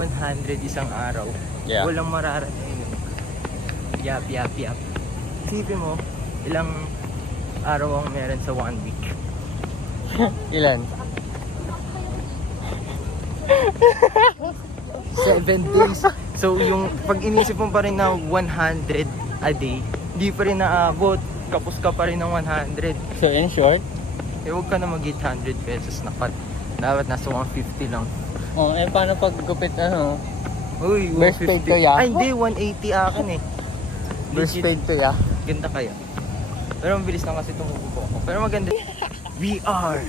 100 isang araw. Yeah. Walang mararating. Yap. Isipin mo, ilang araw ang meron sa 1 week. Ilan? 7 days. So yung pag inisip mo pa rin na 100 a day, hindi pa rin naabot. Kapos ka pa rin ng 100. So in short? Huwag ka na mag-800 pesos na cut. Dapat nasa 150 lang. Oh, paano pag gupit Uy, First paid 150. to ya? Ay, hindi. 180 akin eh. First Legit. paid to ya? Ganda kaya. Pero mabilis lang kasi tumubo ako. Pero maganda. We are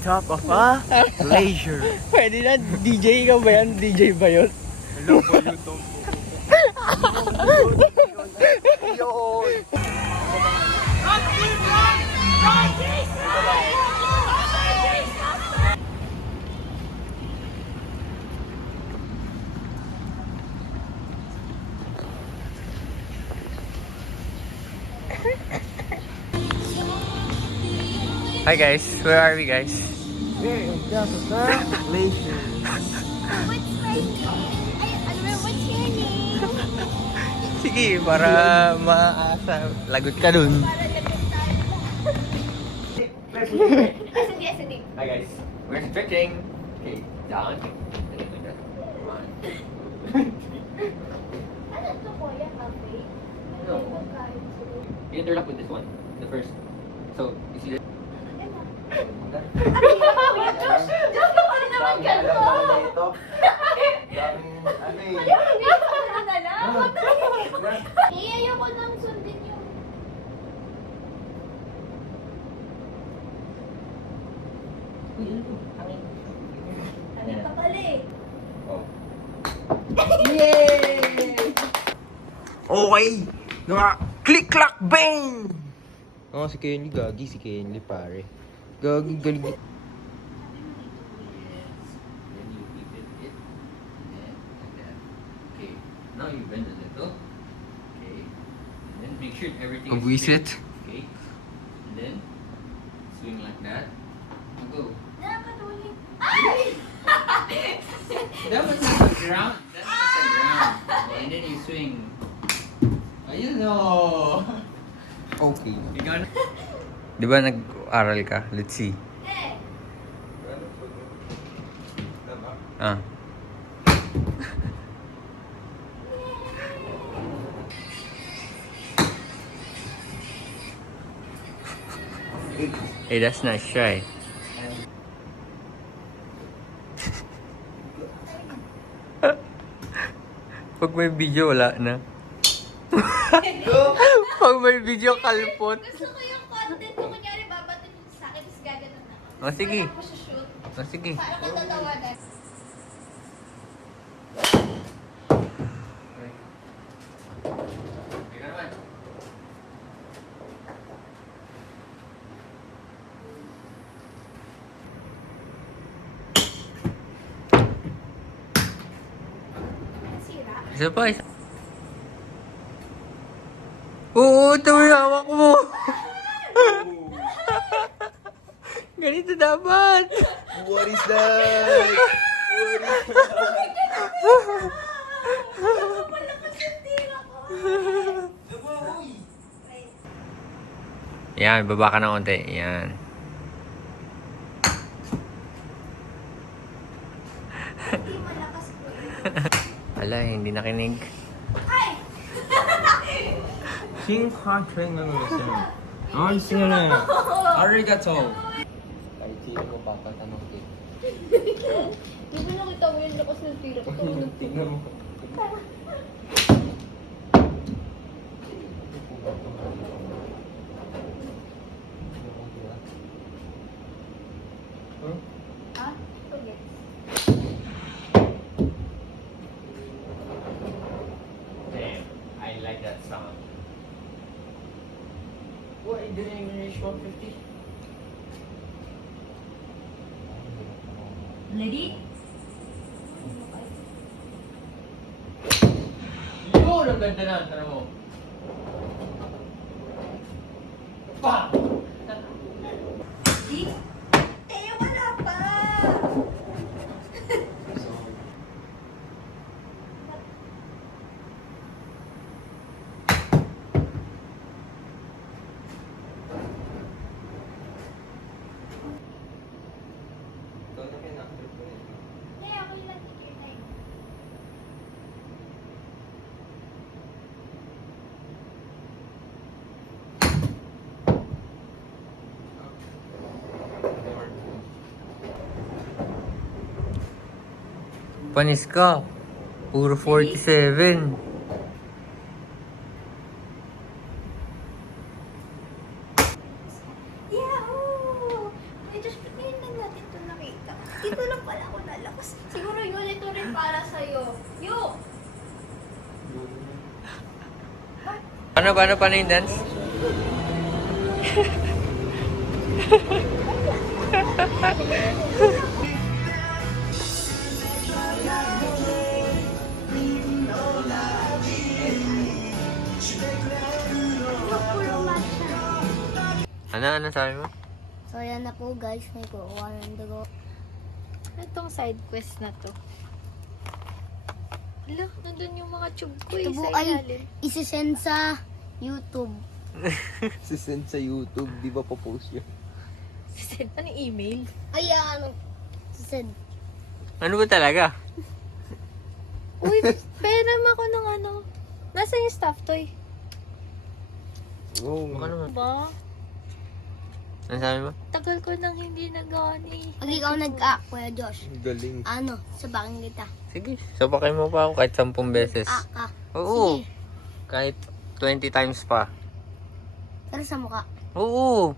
top of a glacier. Pwede na, DJ ka ba yan? DJ ba yun? Hello po, YouTube. Hi guys, where are we guys? We're on top of a glacier. What's my name? What's your name? Sige, para maasa. Lagot ka dun. Para lagot tayo. Sige. Hi guys, we're stretching. Okay, down. Ano to, Kuya? Cafe? No. You interlock with this one, the first. So, you see that? Kuya Josh! Josh, ka pa rin naman gano'n! Hindi ka na lang! Ayoko nang sundin yung... Ano ka pala eh? Okay! Click, clack, bang! Oo, si Kenny, gagi si Kenny, pare. Gagi, galing. Then you keep it, and then like that. Okay, now you bend a little. Okay, and then make sure everything is straight. Okay, and then swing like that. Now go. Nakakatuloy. Ay! That was at the ground. That was at the ground. And then you swing. Ayun no. Okay. Ikaw na. Di ba nag-aral ka? Let's see. Eh! Ah. Hey, that's nice try. Pag may video, wala na. Pag may video, kalpot. Gusto ko yung content ko, kunyari babatin yung sa akin, tapos gaganon ako. Oh, sige. Wala ko siya shoot. Oh, sige. Para katatawanan. Ikaw naman. Sira. Isa pa, isa. Oo, ito yung hawak mo. Ganito dapat. What is that? Malakas yung tira ko. Yan, baba ka na konti. Yan. Hindi malakas ko. Ala, hindi nakinig. Ay! King Contract na naman. Oh, sino na? Arigato. Kahit sino mo papatanong ko. Di ba nakita mo yung lakas ng tira ko? Tingnan mo. Ha? Forget. Damn, I like that song. What, you didn't even reach 150? Ready? Yun, ang ganda na. Tara mo. Pa! Di? Eh, wala pa! Panis ka. Puro 47. Yahoo! Ay, Diyos, ba't ngayon lang natin ito nakita? Dito lang pala ako nalakas. Siguro yun ito rin para sa'yo. Yo! Paano yung dance? Puro matcha. Ano sabi mo? So, yan na po guys. May kukuha ng dugo. Itong side quest na to. Hala, nandun yung mga tube ko Ito eh, po sa ay ilalim. isisend sa YouTube. Sisend sa YouTube, di ba pa-post yun? Send, ano email? Ay, ano? Isisend. Ano ba talaga? Uy, peram ako ng ano. Nasa yung stuff toy? Oo. Ano mo? Ba? Ano sabi mo? Tagal ko nang hindi nag-ani. Pag ikaw Kuya Josh. Galing. Ano? Sabakin kita. Sige, sabakay mo pa ako kahit 10 beses. Ka. Oo. Sige. Kahit 20 times pa. Pero sa mukha. Oo.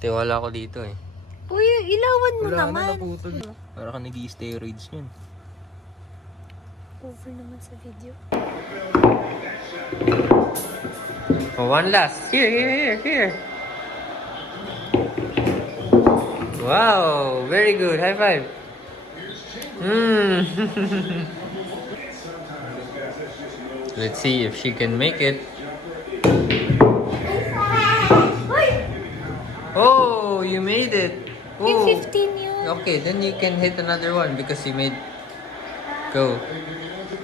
Tiwala ko dito eh. Uy, ilawan mo Wala na, naman. naputol. Para ka nag-i-steroids yun. Over naman sa video. Oh, one last. Here. Wow, very good. High five. Let's see if she can make it. Oh, you made it. Yung Oh. 15 yun. Okay, then you can hit another one because you made... Go.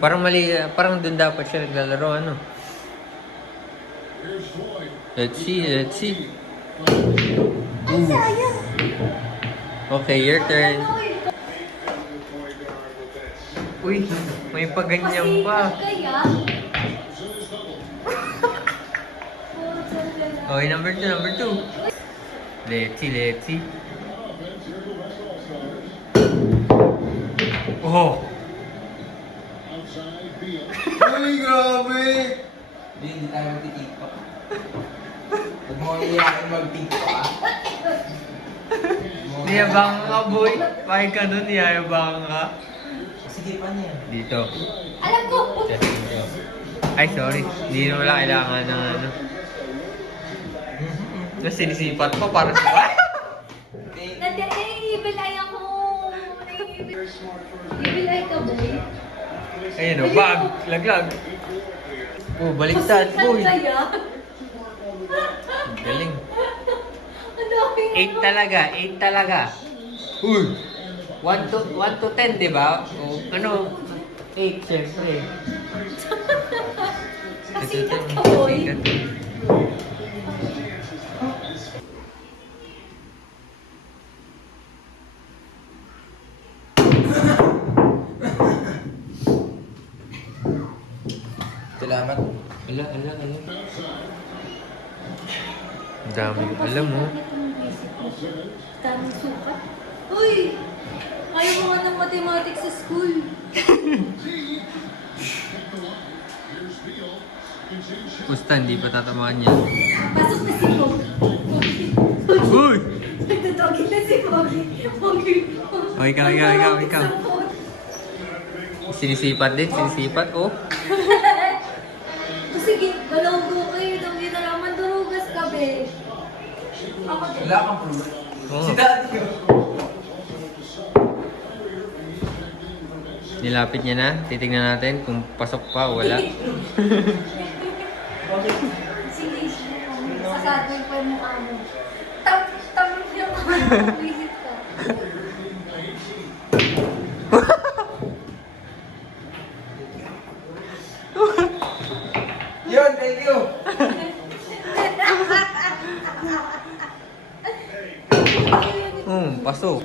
Parang mali, parang dun dapat siya naglalaro, ano? Let's see. Ooh. Okay, your turn. Uy, may paganyan pa. Kaya? Okay, number two. Let's see. Oh! Uy, grabe! Hindi tayo mag-tiktok. Huwag mo iyakin mag-tiktok ah. Niyabangan ka, boy. Pakay ka nun, niyabangan ka. Sige pa niya. Dito. Alam ko! Ay, sorry. Hindi na wala kailangan ng ano. Tapos sinisipat pa para sa... Naiibilay ako! Ibilay ka ba? Ayun o, bag. Laglag. Oh, baliktad, boy. Kaya? Galing. Ano? 8 talaga. Uy! 1 to 10, di ba? O, ano? 8, syempre. Kasikat ka, boy. Salamat. Ala. Ang dami. Alam mo. Daming sukat. Uy! Ayaw mo nga ng mathematics sa school. Pusta, hindi pa tatamaan yan. Pasok na si Pogi. Uy! Nagdodogin na si Pogi. Pogi. O, ikaw. Sinisipat din, oh. Sige, galaw-go kayo. Nang ginalaman, durugas ka, be. Ako din. Wala kang proof. Oo. Si daddy yun. Nilapit niya na. Titignan natin kung pasok pa o wala. Sige, sasadoy pa yung mukha mo. Tam yung mukha mo. Visit ka. Yun, thank you. Pasok.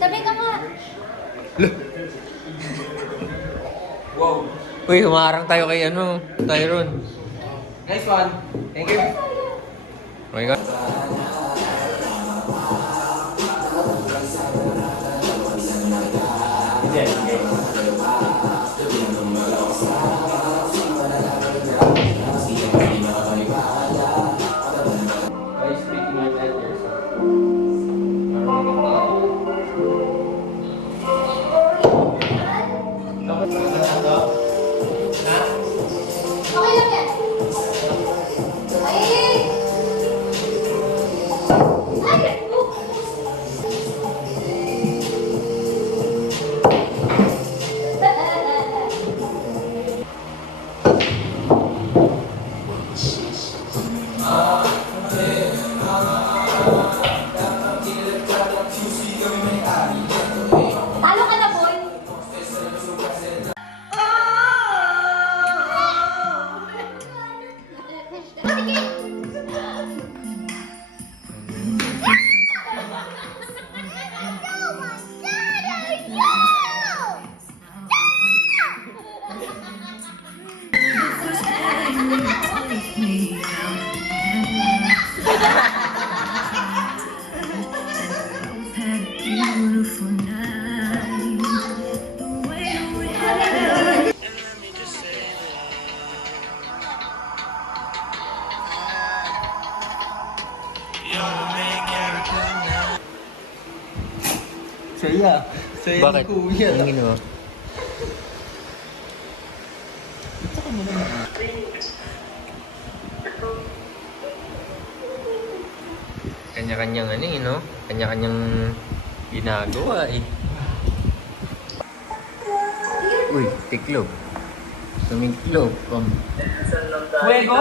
Tabi ka nga. Wow. Uy, humarang tayo kay ano, Tyron. Nice one. Thank you. Oh my God. Why you speaking like that, yourself? Marunong ka. Okay lang yan. Ay! Ay! Talo ka na, boy! Saya. Saya Bakit? ni kuya. Ang ginawa? Kanya-kanyang ano eh, no? Kanya-kanyang ginagawa eh. Uy, tiklop. Sumiklop. Fuego?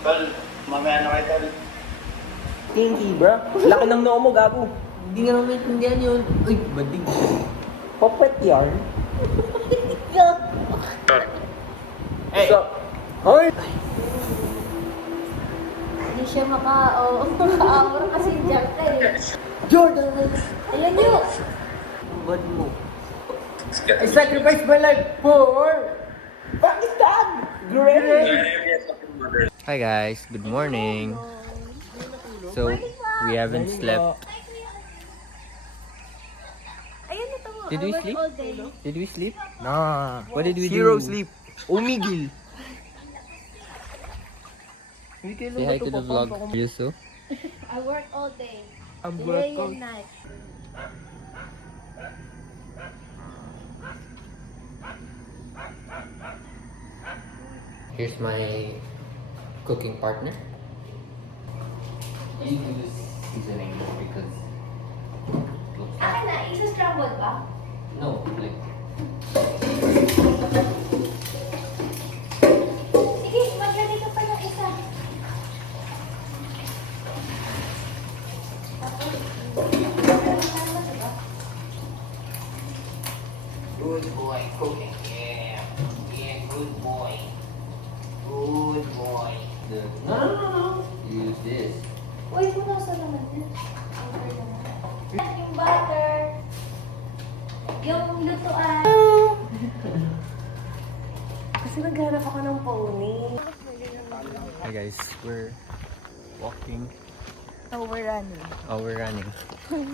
Tol, mamaya na kayo, tol. Kinky, bro. Laki ng noo mo, gago. Hindi nga naman maintindihan yun. Uy, badig. Puppet yarn. Hey! So, hoy! Hindi siya maka-aura kasi dyan ka eh. Jordan! Ayan nyo! Bad mo. I sacrificed my life for Pakistan! Great! Hi guys, good morning. So, we haven't slept. Ayun ito mo. Did we I work sleep? all day. Did we sleep? Nah. What did we Zero do? sleep. Umigil. Say hi to the vlog. Yuso. I work all day. Ang Day workout. and night. Here's my cooking partner. You do this seasoning because Akin na, isa-scramble ba? no, like Sige, maglagay ka pa ng isa. good boy cooking. Yeah, yeah, good boy. Good boy. No. Use this. Uy, punasan naman yun. Over naman. Yung butter. Yung lutuan. Kasi naghanap ako ng pony. Hi guys, we're walking. Oh, we're running. Oh, we're running. Good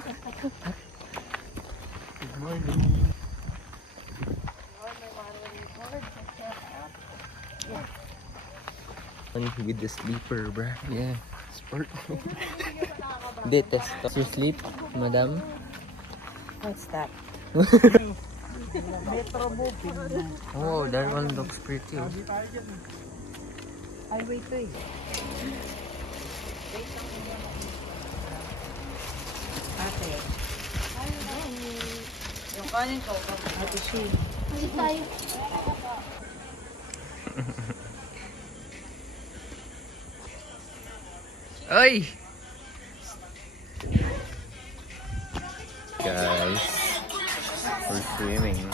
morning. With the sleeper, bruh. Yeah. Sport. Hindi, test. Your sleep, madam? What's that? Oh, that one looks pretty. Oh. Ay, wait, wait. Ate. Yung kanin ko, ate she. Hindi tayo. Ay! Guys, we're swimming.